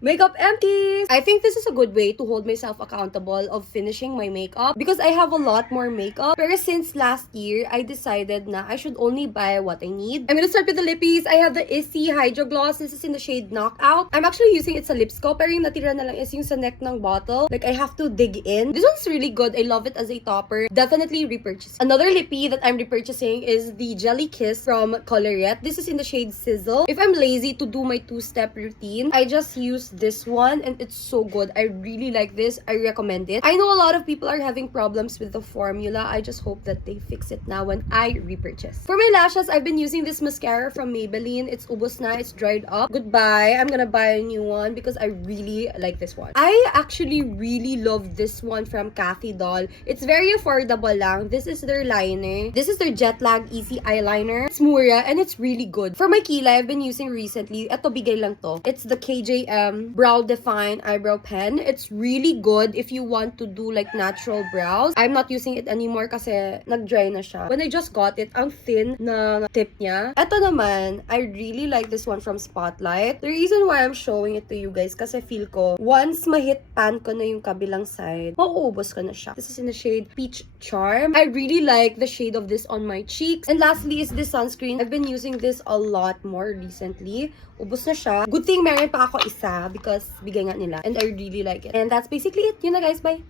Makeup empties! I think this is a good way to hold myself accountable of finishing my makeup because I have a lot more makeup. Pero since last year, I decided na I should only buy what I need. I'm gonna start with the lippies. I have the Issey Hydro Gloss. This is in the shade Knockout. I'm actually using it sa lips ko, pero yung natira na lang is yung sa neck ng bottle. Like, I have to dig in. This one's really good. I love it as a topper. Definitely repurchase. Another lippy that I'm repurchasing is the Jelly Kiss from Colorette. This is in the shade Sizzle. If I'm lazy to do my two-step routine, I just use this one and it's so good. I really like this. I recommend it. I know a lot of people are having problems with the formula. I just hope that they fix it now when I repurchase. For my lashes, I've been using this mascara from Maybelline. It's ubos na. It's dried up. Goodbye. I'm gonna buy a new one because I really like this one. I actually really love this one from Kathy Doll. It's very affordable lang. This is their liner. This is their Jet Lag Easy Eyeliner. It's mura and it's really good. For my kilay, I've been using recently. Ito, bigay lang to. It's the KJM Brow Define Eyebrow Pen. It's really good if you want to do like natural brows. I'm not using it anymore kasi nag-dry na siya. When I just got it, ang thin na tip niya. Ito naman, I really like this one from Spotlight. The reason why I'm showing it to you guys kasi feel ko, once ma-hit pan ko na yung kabilang side, mauubos ko na siya. This is in the shade Peach Charm. I really like the shade of this on my cheeks. And lastly is this sunscreen. I've been using this a lot more recently. Ubos na siya. Good thing meron pa ako isa because bigay nga nila. And I really like it. And that's basically it. Yun na guys. Bye!